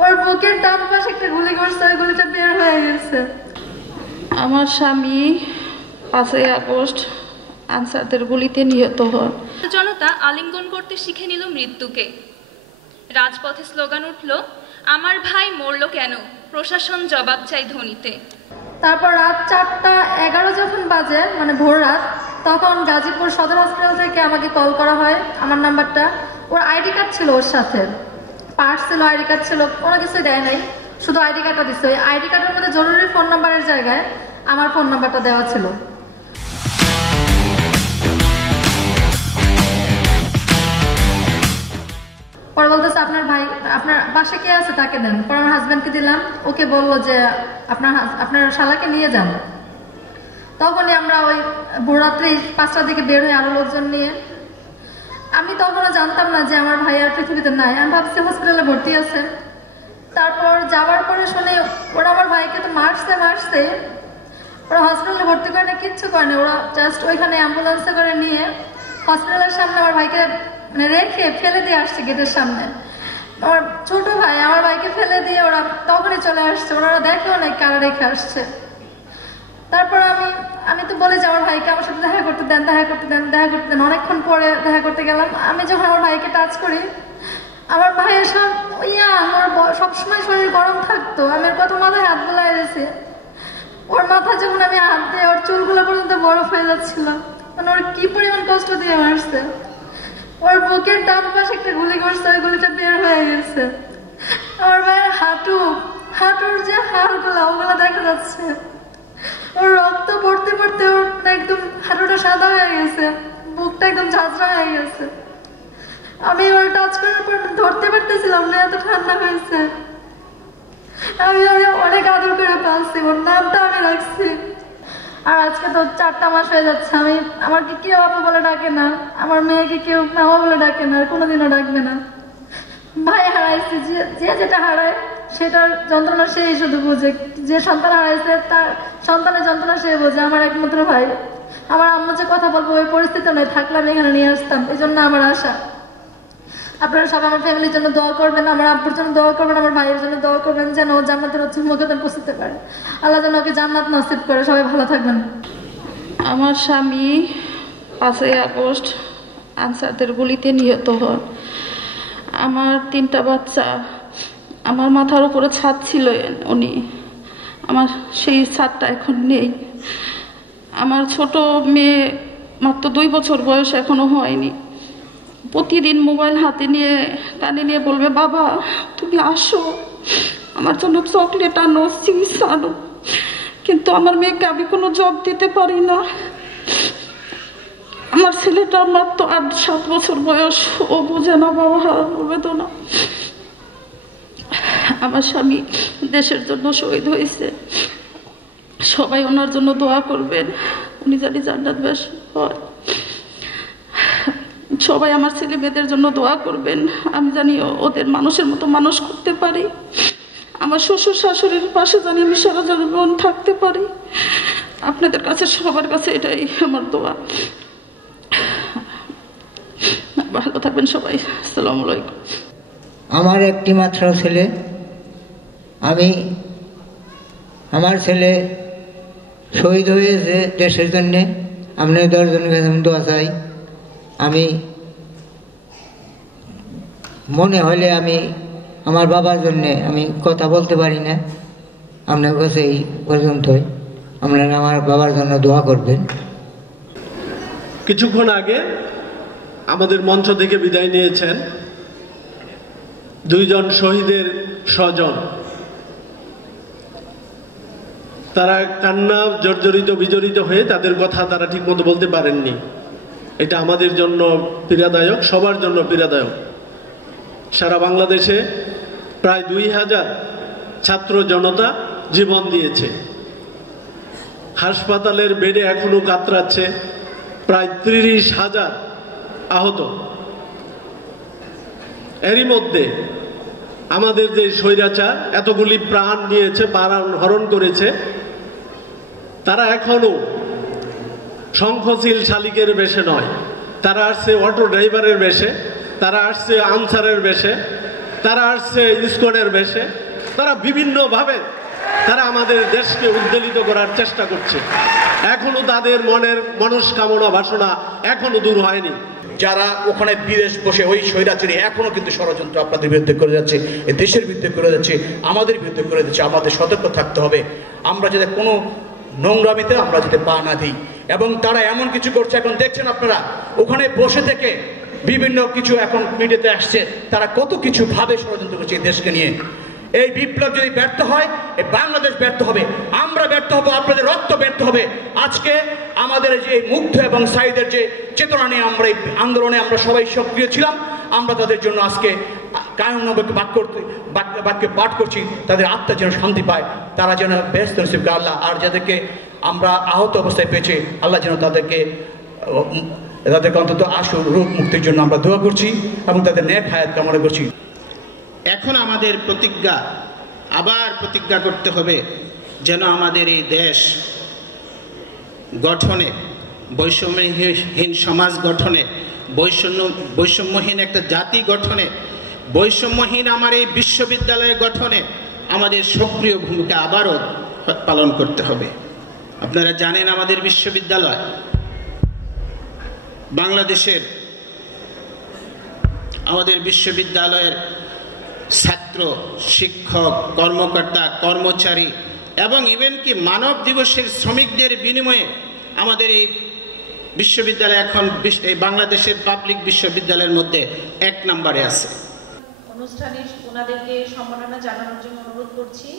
ওর বুকের ডান পাশে একটা গুলি করছে, ওই গুলিটা বের হয়ে গেছে। আমার স্বামী 5ই আগস্ট আনসারদের গুলিতে নিহত হন। জনতা আলিঙ্গন করতে শিখে নিল মৃত্যুকে। রাজপথে স্লোগান উঠল, আমার ভাই মরল কেন, প্রশাসন জবাব চাই ধ্বনিতে। তারপর রাত 4:11 যখন বাজে, মানে ভোর রাত, তখন গাজীপুর সদর হসপিটাল থেকে আমাকে কল করা হয়। আমার নাম্বারটা, ওর আইডি কার্ড ছিল, ওর সাথে পার্স ছিল, আইডি কার্ড ছিল, কোনো কিছুই দেয় নাই, শুধু আইডি কার্ডটা দিচ্ছে। ওই আইডি কার্ডের মধ্যে জরুরি ফোন নাম্বারের জায়গায় আমার ফোন নাম্বারটা দেওয়া ছিল। পরে বলতেছে আপনার ভাই, আপনার বাসা কে আছে তাকে দেন। পরে আমার হাজব্যান্ডকে দিলাম, ওকে বললো যে আপনার শালাকে নিয়ে যান। তখনই আমরা ওই ভোররাত্রে 5টার দিকে বের হই আরো লোকজন নিয়ে। আমি তখনও জানতাম না যে আমার ভাই আর পৃথিবীতে নাই, আমি ভাবছি হসপিটালে ভর্তি আছে। তারপর যাওয়ার পরে শুনে ওরা আমার ভাইকে তো মারছে, ওরা হসপিটালে ভর্তি করে না, কিচ্ছু করে না, ওরা জাস্ট ওইখানে অ্যাম্বুলেন্সে করে নিয়ে হসপিটালের সামনে আমার ভাইকে মানে রেখে ফেলে দিয়ে আসছে গেটের সামনে। আমার ছোট ভাই আমার ভাইকে ফেলে দিয়ে ওরা তখনই চলে আসছে, ওনারা দেখেও নাই কারা রেখে আসছে। তারপর আমি তো বলে যে আমার ভাইকে আমার সাথে দেখা করতে দেন। অনেকক্ষণ পরে দেখা করতে গেলাম। আমি যখন আমার ভাইকে টাচ করি, আমার ভাইয়ের আমার সবসময় শরীর গরম থাকতো, আমি ওর কত মাথায় হাত বোলাই গেছে। ওর মাথা যখন আমি হাত দিয়ে, ওর চুলগুলো পর্যন্ত বরফ হয়ে যাচ্ছিল, মানে ওর কি পরিমাণ কষ্ট দিয়ে মারছে। ওর বুকের ডান পাশে একটা গুলি করছে, ওই গুলিটা বের হয়ে গেছে। আমার ভাইয়ের হাঁটুর যে হাড়গুলো, ওগুলো দেখা যাচ্ছে। ওর রক্ত পড়তে ওর একদম হাঁটুটা সাদা হয়ে গেছে, বুকটা একদম ঝাঁঝরা হয়ে গেছে। আমি ওর টাচ করার পর ধরতে পারতেছিলাম না, এত ঠান্ডা হয়েছে। আমি অনেক আদর করে পালছি, ওর নামটা আমি রাখছি। আর আজকে তো 4টা মাস হয়ে যাচ্ছে, আমাকে কেউ আপু বলে ডাকে না, আমার মেয়েকে কেউ মামা বলে ডাকে না, আর কোনোদিনও ডাকবে না। ভাই হারাইছে, যে যেটা হারায় সেটার যন্ত্রণা সেই শুধু বোঝে। যে সন্তান হারাইছে তার সন্তানের যন্ত্রণা সে বোঝে। আমার একমাত্র ভাই, আমার আম্মু যে কথা বলবো ওই পরিস্থিতি নয়, থাকলে আমি এখানে নিয়ে আসতাম। এই জন্য আমার আশা, আপনারা সবাই আমার ফ্যামিলির জন্য দোয়া করবেন, আমার আব্বুর জন্য দোয়া করবেন, আমার ভাইয়ের জন্য দোয়া করবেন, যেন ও জান্নাতের মুখে পৌঁছতে পারে। আল্লাহ যেন ওকে জান্নাত নসিব করে। সবাই ভালো থাকবেন। আমার স্বামী 5ই আগস্ট আনসারদের গুলিতে নিহত হন। আমার 3টা বাচ্চা, আমার মাথার উপরে ছাদ ছিল উনি, আমার সেই ছাদটা এখন নেই। আমার ছোট মেয়ে মাত্র 2 বছর বয়স, এখনো হয়নি। প্রতিদিন মোবাইল হাতে নিয়ে কানে নিয়ে বলবে, বাবা তুমি আসো, আমার জন্য চকলেট আনো, চিপস আনো। কিন্তু আমার মেয়েকে আমি কোনো জব দিতে পারি না। আমার ছেলেটা মাত্র 8-7 বছর বয়স, ও বোঝে না বাবা হারানোর বেদনা। আমার স্বামী দেশের জন্য শহীদ হয়েছে, সবাই ওনার জন্য দোয়া করবেন, উনি জানি জান্নাতবাসী হয়। সবাই আমার ছেলে মেয়েদের জন্য দোয়া করবেন, আমি জানি ওদের মানুষের মতো মানুষ করতে পারি। আমার শ্বশুর শাশুড়ির পাশে জানি আমি সারা জীবন থাকতে পারি। আপনাদের কাছে, সবার কাছে এটাই আমার দোয়া। ভালো থাকবেন সবাই। আসসালামু আলাইকুম। আমার একটি মাত্র ছেলে, আমার ছেলে শহীদ হয়েছে দেশের জন্যে। আপনি 10 জনের কাছে দোয়া চাই। আমি মনে হলে আমি আমার বাবার জন্যে আমি কথা বলতে পারি না। আপনার কাছে এই পর্যন্তই, আপনারা আমার বাবার জন্য দোয়া করবেন। কিছুক্ষণ আগে আমাদের মঞ্চ থেকে বিদায় নিয়েছেন 2 জন শহীদের স্বজন। তারা কান্না জর্জরিত বিজড়িত হয়ে তাদের কথা তারা ঠিকমতো বলতে পারেননি। এটা আমাদের জন্য পীড়াদায়ক, সবার জন্য পীড়াদায়ক। সারা বাংলাদেশে প্রায় 2000 ছাত্র জনতা জীবন দিয়েছে। হাসপাতালের বেডে এখনো কাতরাচ্ছে প্রায় 30,000 আহত। এরই মধ্যে আমাদের যে স্বৈরাচার এতগুলি প্রাণ নিয়েছে, প্রাণ হরণ করেছে, তারা এখনো শঙ্খচিল শালিকের বেশে নয়, তারা আসছে অটো ড্রাইভারের বেশে, তারা আসছে আনসারের বেশে, তারা আসছে ইসকনের বেশে, তারা বিভিন্নভাবে তারা আমাদের দেশকে উদ্বেলিত করার চেষ্টা করছে। এখনো তাদের মনের মনস্কামনা বাসনা এখনো দূর হয়নি। যারা ওখানে বিদেশ বসে ওই স্বৈরাচারী এখনো কিন্তু ষড়যন্ত্র আপনাদের বিরুদ্ধে করে যাচ্ছে, এই দেশের বিরুদ্ধে করে যাচ্ছে, আমাদের বিরুদ্ধে করে যাচ্ছে। আমাদের সতর্ক থাকতে হবে, আমরা যাতে কোনো নোংরামিতে আমরা যাতে পা না দিই। এবং তারা এমন কিছু করছে, এখন দেখছেন আপনারা ওখানে বসে থেকে বিভিন্ন কিছু এখন মিডিয়াতে আসছে, তারা কত কিছু ভাবে ষড়যন্ত্র করছে এই দেশকে নিয়ে। এই বিপ্লব যদি ব্যর্থ হয়, এই বাংলাদেশ ব্যর্থ হবে, আমরা ব্যর্থ হবো, আপনাদের রক্ত ব্যর্থ হবে। আজকে আমাদের যে মুগ্ধ এবং সাইদের যে চেতনা নিয়ে আমরা এই আন্দোলনে আমরা সবাই সক্রিয় ছিলাম, আমরা তাদের জন্য আজকে কায়মনবাক্যে বাক্যে পাঠ করছি, তাদের আত্মা যেন শান্তি পায়, তারা যেন ব্যস্ত নসিব করে আল্লাহ। আর যাদেরকে আমরা আহত অবস্থায় পেয়েছি, আল্লাহ যেন তাদেরকে অন্তত আশু রোগ মুক্তির জন্য আমরা দোয়া করছি এবং তাদের নেক হায়াত কামনা করছি। এখন আমাদের আবার প্রতিজ্ঞা করতে হবে যেন আমাদের এই দেশ গঠনে, বৈষম্যহীন সমাজ গঠনে, বৈষম্যহীন একটা জাতি গঠনে, বৈষম্যহীন আমার এই বিশ্ববিদ্যালয় গঠনে আমাদের সক্রিয় ভূমিকা আবারও পালন করতে হবে। আপনারা জানেন আমাদের বিশ্ববিদ্যালয় বাংলাদেশের, আমাদের বিশ্ববিদ্যালয়ের ছাত্র, শিক্ষক, কর্মকর্তা, কর্মচারী এবং ইভেন কি মানব দিবসের শ্রমিকদের বিনিময়ে আমাদের এই বিশ্ববিদ্যালয় এখন এই বাংলাদেশের পাবলিক বিশ্ববিদ্যালয়ের মধ্যে 1 নম্বরে আছে। অনুষ্ঠানে ওনাদেরকে সম্মাননা জানানোর জন্য অনুরোধ করছি।